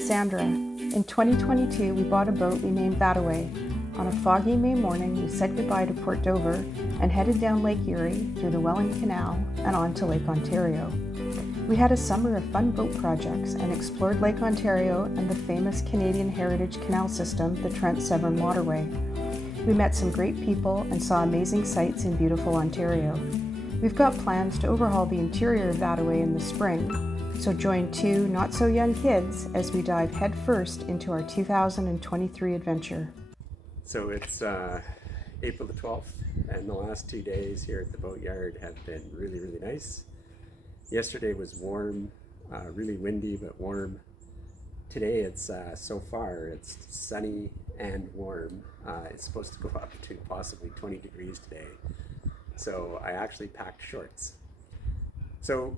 Sandra. In 2022, we bought a boat we named Bataway. On a foggy May morning, we said goodbye to Port Dover and headed down Lake Erie through the Welland Canal and on to Lake Ontario. We had a summer of fun boat projects and explored Lake Ontario and the famous Canadian Heritage Canal System, the Trent Severn Waterway. We met some great people and saw amazing sights in beautiful Ontario. We've got plans to overhaul the interior of Bataway in the spring, so join two not-so-young kids as we dive headfirst into our 2023 adventure. So it's April the 12th, and the last 2 days here at the boatyard have been really, really nice. Yesterday was warm, really windy but warm. Today it's so far it's sunny and warm. It's supposed to go up to possibly 20 degrees today. So I actually packed shorts. So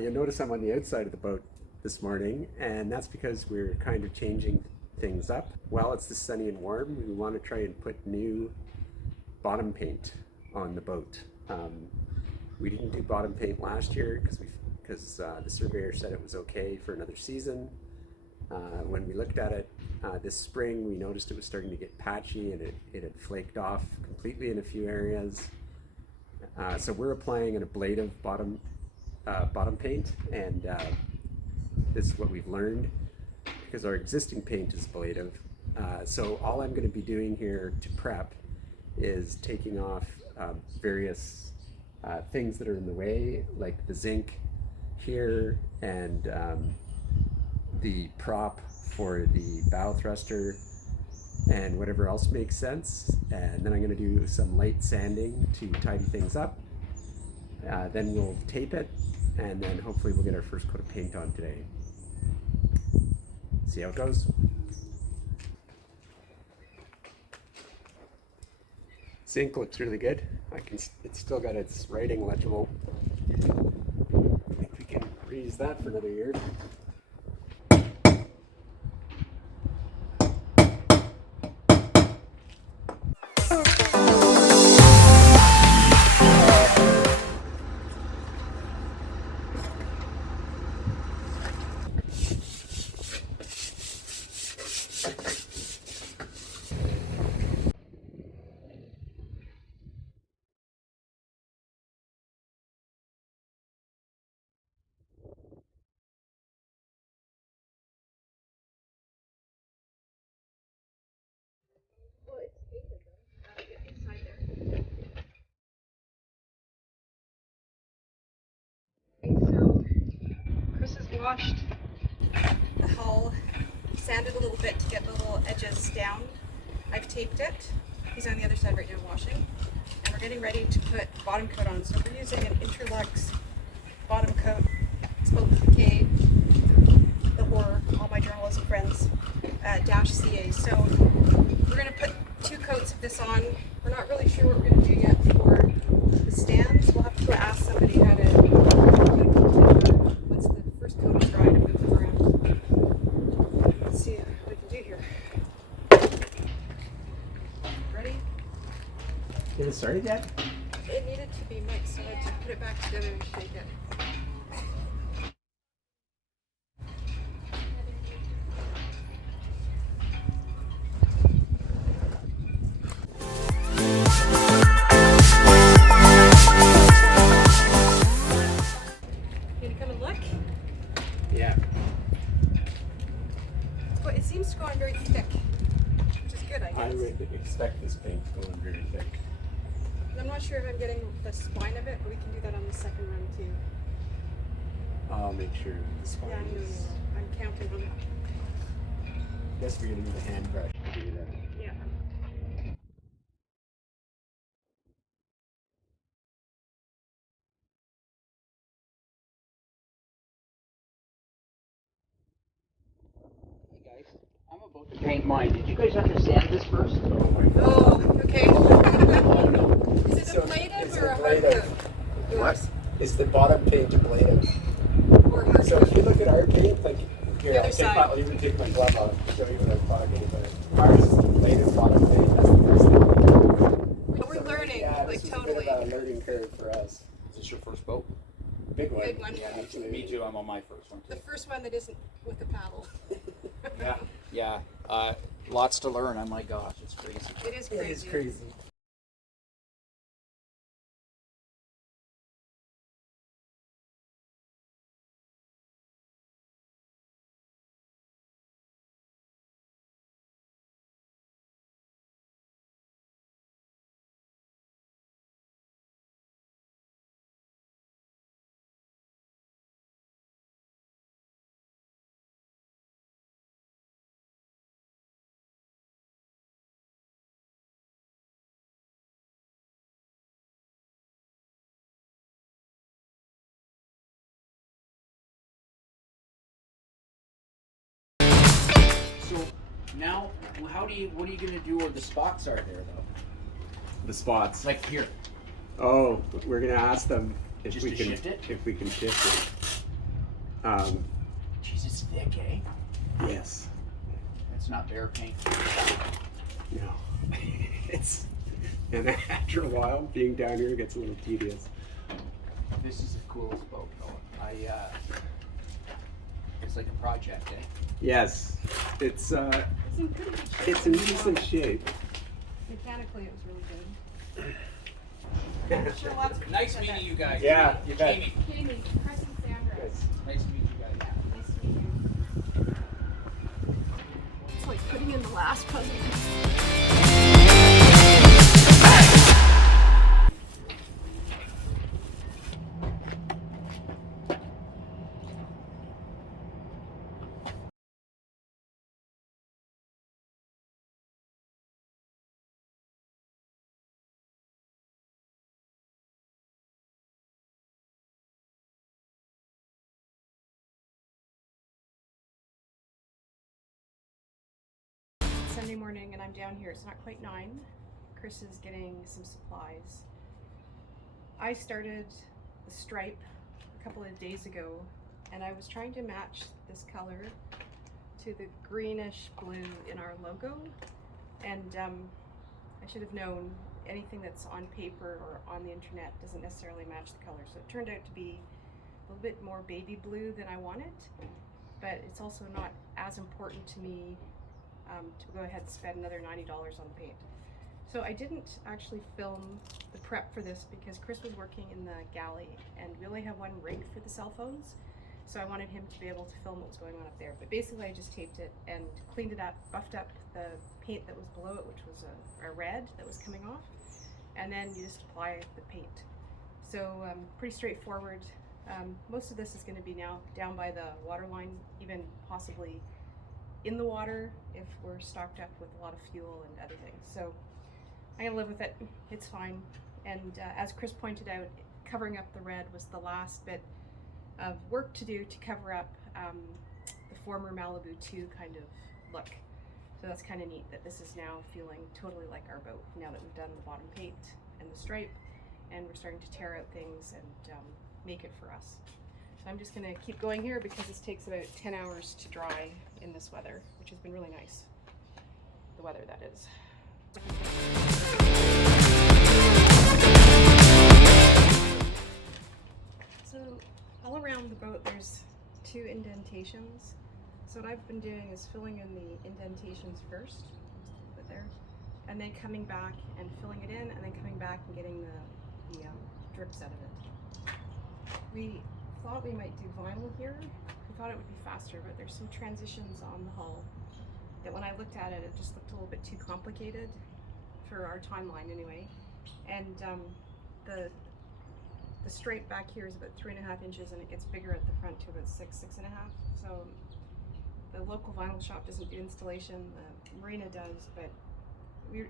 you'll notice I'm on the outside of the boat this morning, and that's because we're kind of changing things up. While it's this sunny and warm, we want to try and put new bottom paint on the boat. We didn't do bottom paint last year because the surveyor said it was okay for another season. When we looked at it this spring, we noticed it was starting to get patchy and it had flaked off completely in a few areas. So we're applying an ablative bottom paint, and this is what we've learned because our existing paint is ablative. So all I'm going to be doing here to prep is taking off various things that are in the way, like the zinc here and the prop for the bow thruster and whatever else makes sense. And then I'm going to do some light sanding to tidy things up. Then we'll tape it, and then hopefully we'll get our first coat of paint on today. See how it goes. Zinc looks really good. It's still got its writing legible. I think we can reuse that for another year. So Chris has washed the hull, sanded a little bit to get the little edges down. I've taped it. He's on the other side right now washing. And we're getting ready to put BottomKote on. So we're using an Interlux BottomKote, spelled with a K, the horror, all my journalism friends, -CA. So we're going to put 2 coats of this on. We're not really sure what we're going to do yet for the stands. We'll have to go ask somebody how to once the first coat is dry to move them around. Let's see what we can do here. Ready? Is it started yet? It needed to be mixed, so I had to put it back together and shake it. Yeah. It seems to go on very thick, which is good, I guess. I would expect this paint to go on very thick. I'm not sure if I'm getting the spine of it, but we can do that on the second run too. I'll make sure the spine Yeah, I know you is... will. I'm counting on it. Guess we're going to need a hand brush to do that. Yeah. I'm about to paint mine. Did you guys understand this first? Oh, okay. Oh, no. Is it So ablative it's or a ablative. hard What? It's the bottom paint ablative. Or hard So if you look at our paint, like here, other side. I'll even take my glove off to show you what I'm talking about. Ours is ablative bottom paint. That's the first thing. But we're learning, Yeah, like this totally. is a bit of a learning curve for us. Is this your first boat? Big one. Big one. Yeah, absolutely. Me too. I'm on my first one The too. first one that isn't with the paddle. Yeah, lots to learn. Oh my gosh, it's crazy. It is crazy. It is crazy. So now, what are you gonna do where the spots are there though? The spots. Like here. Oh, we're gonna ask them if Just we to can shift it? if we can shift it. Jeez, it's thick, eh? Yes. It's not bare paint. No. It's, and after a while, being down here gets a little tedious. This is the coolest boat though. It's like a project, eh? Yes. It's It's in pretty good shape. it's in decent shape. Mechanically, it was really good. Sure, lots of Nice people said meeting you guys. Yeah, you bet. Amy, Jamie, Chris and Sandra. nice to meet you guys. Nice to meet you. It's like putting in the last puzzle. Sunday morning and I'm down here. It's not quite 9. Chris is getting some supplies. I started the stripe a couple of days ago and I was trying to match this color to the greenish blue in our logo, and I should have known anything that's on paper or on the internet doesn't necessarily match the color, so it turned out to be a little bit more baby blue than I wanted, but it's also not as important to me to go ahead and spend another $90 on the paint. So I didn't actually film the prep for this because Chris was working in the galley and we only have one rig for the cell phones, so I wanted him to be able to film what was going on up there. But basically I just taped it and cleaned it up, buffed up the paint that was below it, which was a red that was coming off, and then you just apply the paint. So pretty straightforward. Most of this is going to be now down by the waterline, even possibly in the water if we're stocked up with a lot of fuel and other things. So I'm gonna live with it, it's fine. And as Chris pointed out, covering up the red was the last bit of work to do to cover up the former Malibu 2 kind of look. So that's kind of neat that this is now feeling totally like our boat now that we've done the bottom paint and the stripe, and we're starting to tear out things and make it for us. So I'm just gonna keep going here because this takes about 10 hours to dry in this weather, which has been really nice. The weather, that is. So all around the boat there's 2 indentations. So what I've been doing is filling in the indentations first, just put there, and then coming back and filling it in, and then coming back and getting the drips out of it. We thought we might do vinyl here. We thought it would be faster, but there's some transitions on the hull that when I looked at it, it just looked a little bit too complicated for our timeline anyway. And the stripe back here is about 3.5 inches, and it gets bigger at the front to about 6.5. So the local vinyl shop doesn't do installation. The marina does, but we,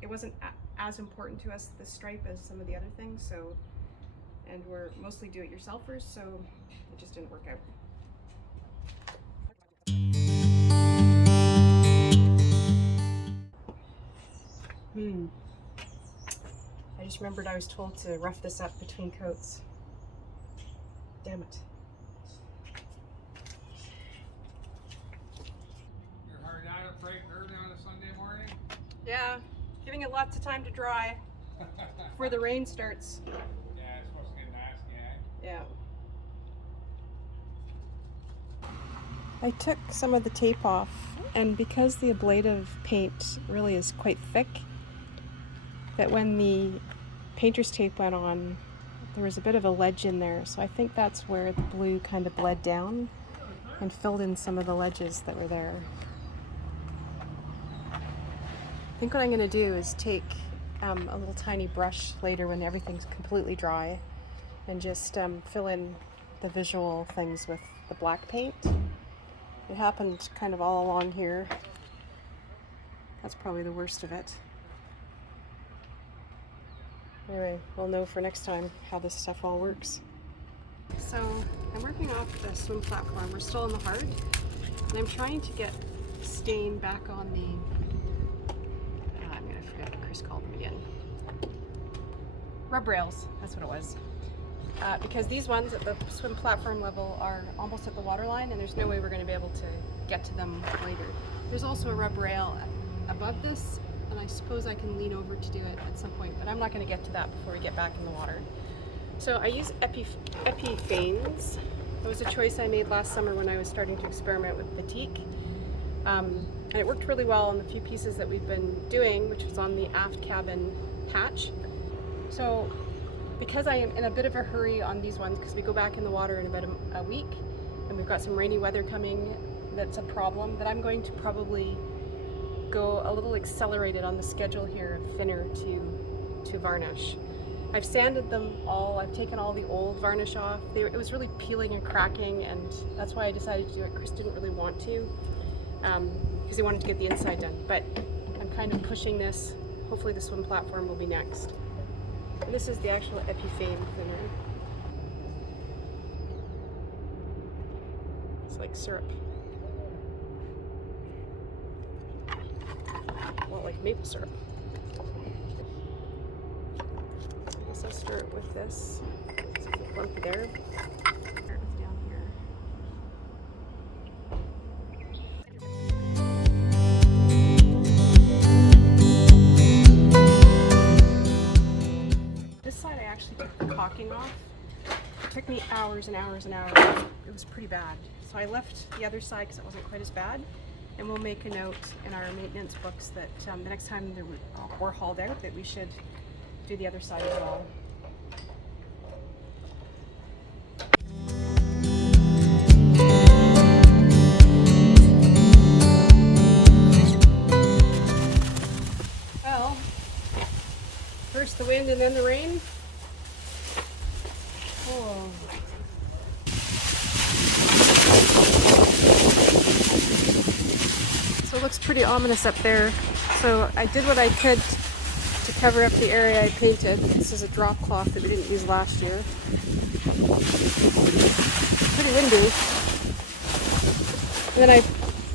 it wasn't as important to us, the stripe, as some of the other things. So, and we're mostly do-it-yourselfers, so it just didn't work out. I just remembered I was told to rough this up between coats. Damn it. You're hard at it, bright and early on a Sunday morning? Yeah, giving it lots of time to dry before the rain starts. Yeah, it's supposed to get nasty, eh? Yeah. I took some of the tape off and because the ablative paint really is quite thick, that when the painter's tape went on, there was a bit of a ledge in there, so I think that's where the blue kind of bled down and filled in some of the ledges that were there. I think what I'm going to do is take a little tiny brush later when everything's completely dry and just fill in the visual things with the black paint. It happened kind of all along here. That's probably the worst of it. Anyway, we'll know for next time how this stuff all works. So I'm working off the swim platform. We're still in the hard, and I'm trying to get stain back on the, I'm gonna forget what Chris called them again. Rub rails, that's what it was. Because these ones at the swim platform level are almost at the waterline, and there's no way we're going to be able to get to them later. There's also a rub rail above this, and I suppose I can lean over to do it at some point, but I'm not going to get to that before we get back in the water. So I use Epiphanes. That was a choice I made last summer when I was starting to experiment with the teak. And it worked really well on the few pieces that we've been doing, which was on the aft cabin hatch. So because I am in a bit of a hurry on these ones, because we go back in the water in about a week, and we've got some rainy weather coming, that's a problem, that I'm going to probably go a little accelerated on the schedule here of thinner to varnish. I've sanded them all, I've taken all the old varnish off. It was really peeling and cracking, and that's why I decided to do it. Chris didn't really want to, because he wanted to get the inside done, but I'm kind of pushing this. Hopefully the swim platform will be next. And this is the actual Epiphane thinner. It's like syrup. Well, like maple syrup. I guess I'll start with this. It's a clump there. Start with down here. This side I actually took the caulking off. It took me hours and hours and hours. It was pretty bad. So I left the other side because it wasn't quite as bad. And we'll make a note in our maintenance books that the next time we're hauled out, that we should do the other side as well. Well, first the wind and then the rain. Oh. So it looks pretty ominous up there. So I did what I could to cover up the area I painted. This is a drop cloth that we didn't use last year. Pretty windy. And then I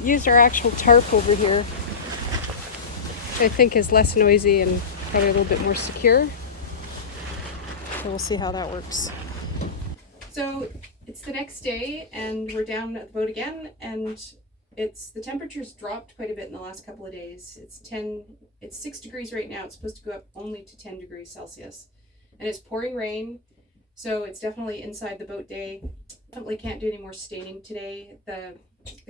used our actual tarp over here, which I think is less noisy and probably a little bit more secure. So we'll see how that works. So it's the next day and we're down at the boat again, and the temperature's dropped quite a bit in the last couple of days. It's 6 degrees right now. It's supposed to go up only to 10 degrees Celsius. And it's pouring rain, so it's definitely inside the boat day. Definitely can't do any more staining today. The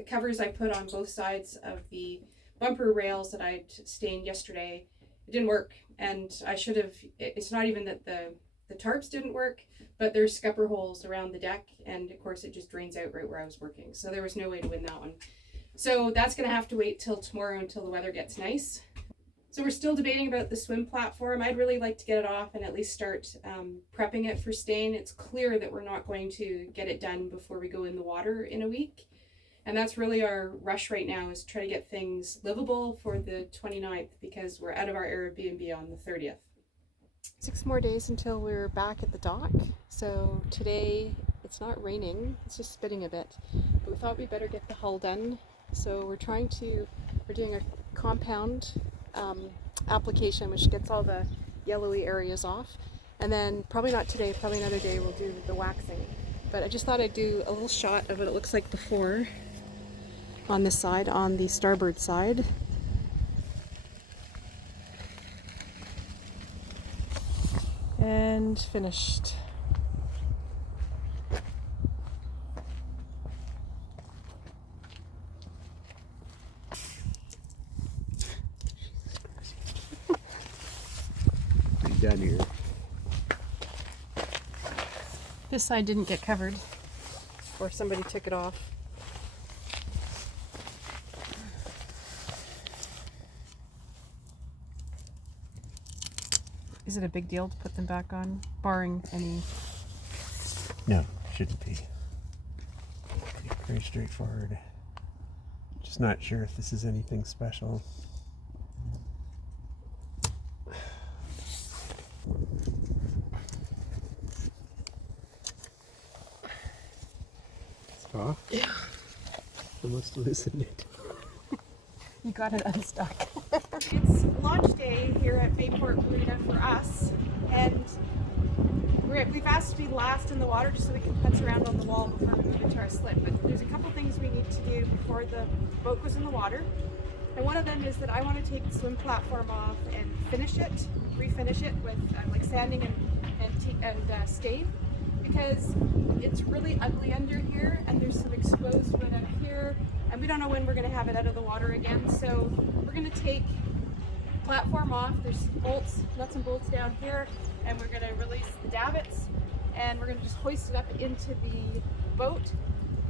covers I put on both sides of the bumper rails that I'd stained yesterday, it didn't work. And I should have, it's not even that the tarps didn't work, but there's scupper holes around the deck, and of course it just drains out right where I was working. So there was no way to win that one. So that's gonna have to wait till tomorrow until the weather gets nice. So we're still debating about the swim platform. I'd really like to get it off and at least start prepping it for stain. It's clear that we're not going to get it done before we go in the water in a week. And that's really our rush right now, is try to get things livable for the 29th, because we're out of our Airbnb on the 30th. 6 more days until we're back at the dock. So today it's not raining, it's just spitting a bit. But we thought we'd better get the hull done. So we're doing a compound application, which gets all the yellowy areas off. And then probably not today, probably another day we'll do the waxing. But I just thought I'd do a little shot of what it looks like before on this side, on the starboard side. And finished. done here. This side didn't get covered, or somebody took it off. Is it a big deal to put them back on, barring any? No, shouldn't be. Very straightforward. Just not sure if this is anything special. Off? Yeah. I must loosen it. You got it unstuck. It's launch day here at Bayport Marina for us, and we've asked to be last in the water just so we can putz around on the wall before we move into our slip. But there's a couple things we need to do before the boat goes in the water. And one of them is that I want to take the swim platform off and finish it, refinish it with like sanding and stain, because it's really ugly under here and there's some exposed wood out here, and we don't know when we're going to have it out of the water again. So we're going to take the platform off. There's bolts, nuts and bolts down here, and we're going to release the davits, and we're going to just hoist it up into the boat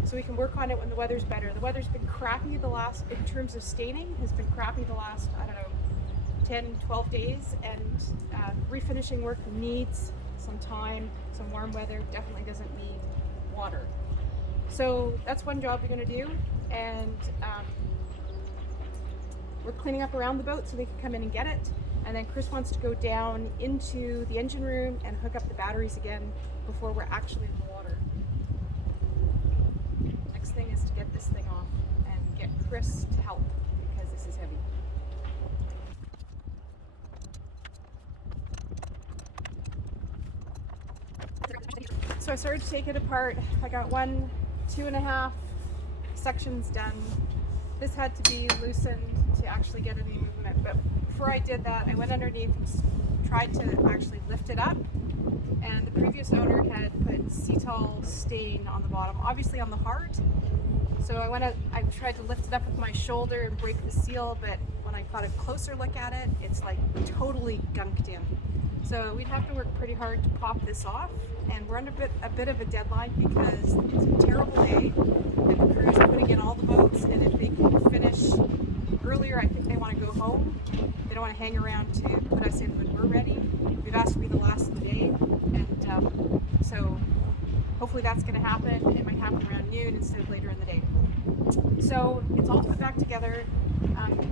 so we can work on it when the weather's better. The weather's been crappy in terms of staining, has been crappy the last, I don't know, 10, 12 days, and refinishing work needs some time. Some warm weather definitely doesn't need water. So that's one job we're going to do, and we're cleaning up around the boat so they can come in and get it. And then Chris wants to go down into the engine room and hook up the batteries again before we're actually in the water. Next thing is to get this thing off and get Chris to help, because this is heavy. So I started to take it apart. I got 2.5 sections done. This had to be loosened to actually get any movement, but before I did that, I went underneath and tried to actually lift it up. And the previous owner had put Cetal stain on the bottom, obviously on the heart. So I tried to lift it up with my shoulder and break the seal, but when I got a closer look at it, it's like totally gunked in. So we'd have to work pretty hard to pop this off, and we're under a bit of a deadline because it's a terrible day, and the crew is putting in all the boats, and if they can finish earlier, I think they want to go home. They don't want to hang around to put us in when we're ready. We've asked to be the last of the day, and so hopefully that's going to happen. It might happen around noon instead of later in the day. So it's all put back together.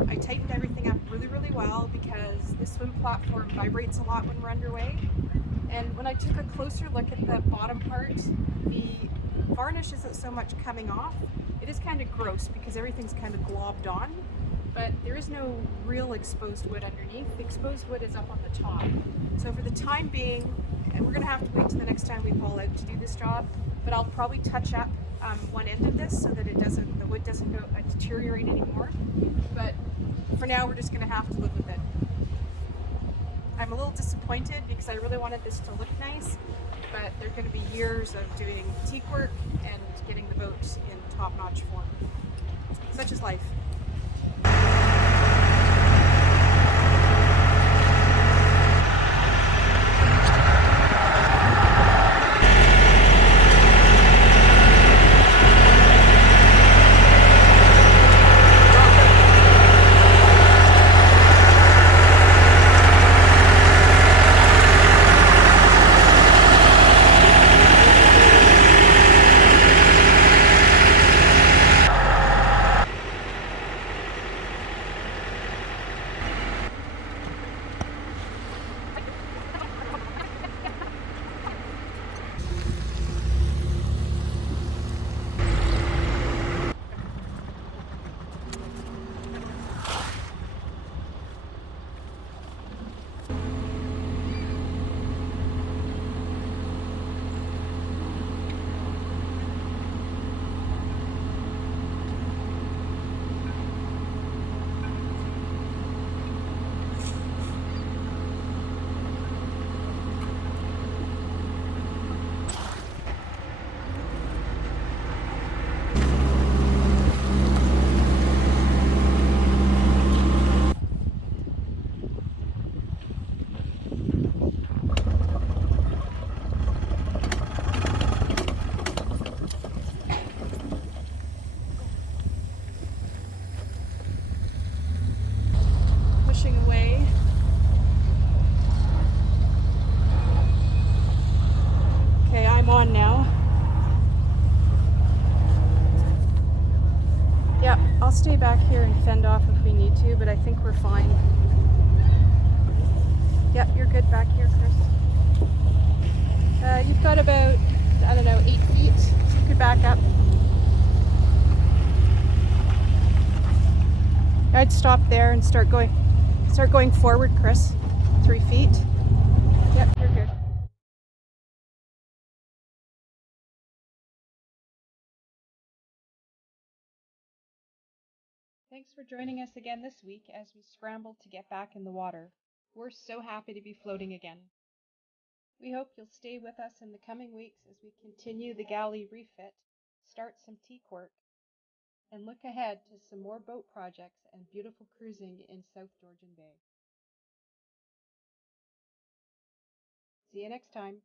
I tightened everything up really, really well because this swim platform vibrates a lot when we're underway. And when I took a closer look at the bottom part, the varnish isn't so much coming off. It is kind of gross because everything's kind of globbed on, but there is no real exposed wood underneath. The exposed wood is up on the top. So for the time being, and we're going to have to wait till the next time we haul out to do this job, but I'll probably touch up one end of this so that the wood doesn't go deteriorate anymore. But for now, we're just going to have to live with it. I'm a little disappointed because I really wanted this to look nice, but there's going to be years of doing teak work and getting the boat in top-notch form. Such is life. washing away. Okay, I'm on now. Yeah, I'll stay back here and fend off if we need to, but I think we're fine. Yep, you're good back here, Chris. You've got about, I don't know, 8 feet. So you could back up. I'd stop there and start going forward, Chris. 3 feet. Yep, you're good. Thanks for joining us again this week as we scramble to get back in the water. We're so happy to be floating again. We hope you'll stay with us in the coming weeks as we continue the galley refit, start some teak work, and look ahead to some more boat projects and beautiful cruising in South Georgian Bay. See you next time.